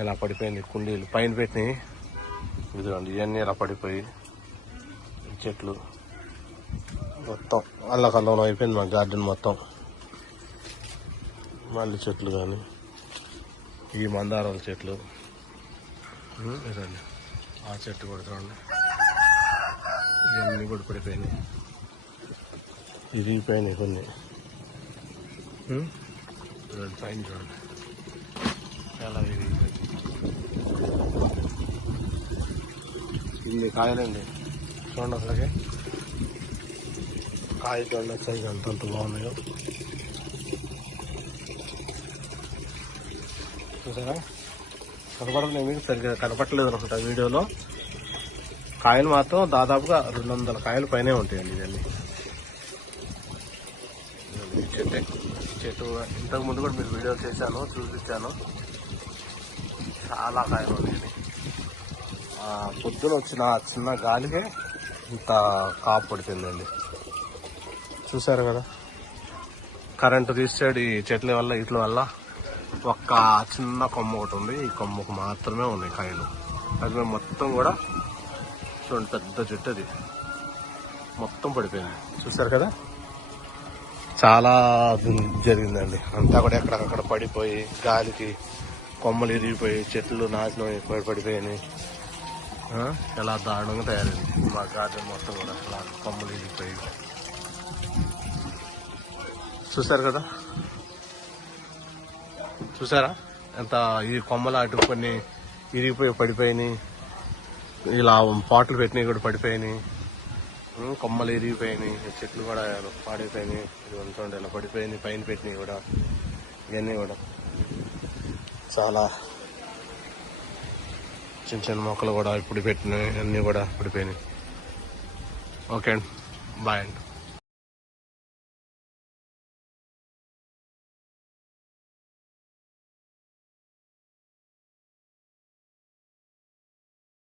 ఇలా పడిపోయింది కుండీలు? పైన పెట్టినాయి. ఇదిగోండి ఇవన్నీ ఇలా పడిపోయి చెట్లు. మొత్తం అల్లకల్లం అయిపోయింది మా గార్డెన్ మొత్తం. మల్లె చెట్లు కానీ ఈ మందారాల చెట్లు. ఇదండి ఆ చెట్టు కూడా చూడండి ఇవన్నీ కూడా పడిపోయినాయి. ఇరిగిపోయినాయి కొన్ని. పైన చూడండి. చాలా ఇన్ని కాయలండి. చూడండి అసలుకి. కాయ చూడండి సైజ్ అంత అంత బాగున్నాయో. చూసారా? కనపడలేదు మీకు సరిగ్గా కనపడలేదు అనుకుంటా వీడియోలో. కాయలు మాత్రం దాదాపుగా రెండు వందల కాయలు పైనే ఉంటాయండి ఇవన్నీ. చెట్టే. ఇంతకు ముందు కూడా మీకు వీడియో చేశాను చూపించాను. చాలా కాయలు ఉన్నాయి పొద్దున వచ్చిన చిన్న గాలికే ఇంత కాపు పడిపోయిందండి. చూసారు కదా? కరెంటు తీసాడు ఈ చెట్ల వల్ల ఇట్ల వల్ల ఒక్క చిన్న కొమ్మ ఒకటి ఉంది. ఈ కొమ్మకు మాత్రమే ఉన్నాయి కాయలు. అది మేము మొత్తం కూడా చూడండి పెద్ద చెట్టు అది. మొత్తం పడిపోయింది. చూసారు కదా? చాలా జరిగిందండి. అంతా కూడా ఎక్కడక్కడ పడిపోయి గాలికి కొమ్మలు ఇరిగిపోయి చెట్లు నాశనం అయిపోయి పడిపోయినాయి. ఎలా చాలా దారుణంగా తయారైంది. మా గార్డెన్ మొత్తం కూడా అలా కొమ్మలు ఇరిగిపోయి. చూసారు కదా? చూసారా? ఎంత ఈ కొమ్మలు అటు కొన్ని ఇరిగిపోయి పడిపోయినాయి. ఇలా పాటలు పెట్టినవి కూడా పడిపోయినాయి. కొమ్మలు ఇరిగిపోయినాయి. చెట్లు కూడా పాడైపోయినాయి. ఇది ఉంటుండే ఇలా పడిపోయినాయి. పైన పెట్టినవి కూడా. ఇవన్నీ కూడా. చాలా చిన్న చిన్న మొక్కలు కూడా ఇప్పుడు పెట్టినాయి అన్నీ కూడా పడిపోయినాయి. ఓకే అండి. బాయ్ అండి.